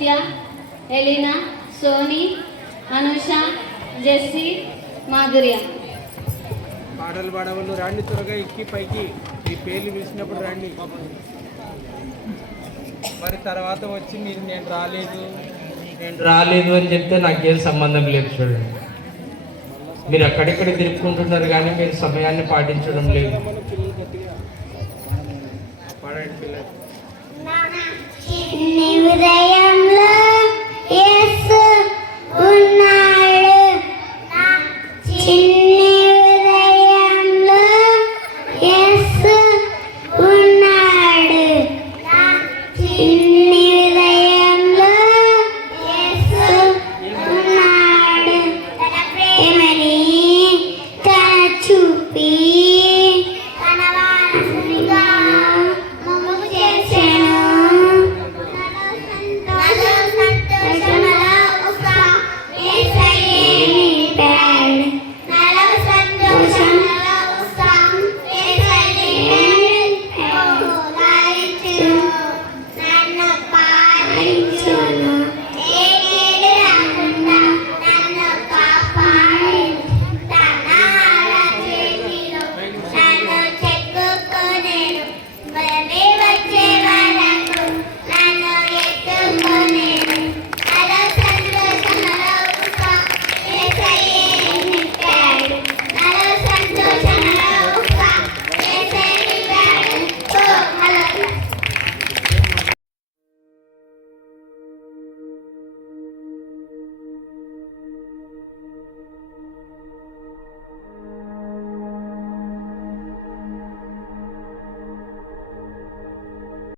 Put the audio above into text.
నిత్య, Elina, Soni, Anusha, Jessie, మాధుర్య. పాటలు పాడవాళ్ళు రండి, త్వరగా ఎక్కి పైకి మీ పేర్లు పిలిచినప్పుడు రండి. మరి తర్వాత వచ్చి మీరు నేను రాలేదు అని చెప్తే నాకేం సంబంధం లేదు. చూడండి, మీరు అక్కడిక్కడ తిరుపుకుంటున్నారు కానీ మీరు సమయాన్ని పాటించడం లేదు. పాడండి పిల్లలు.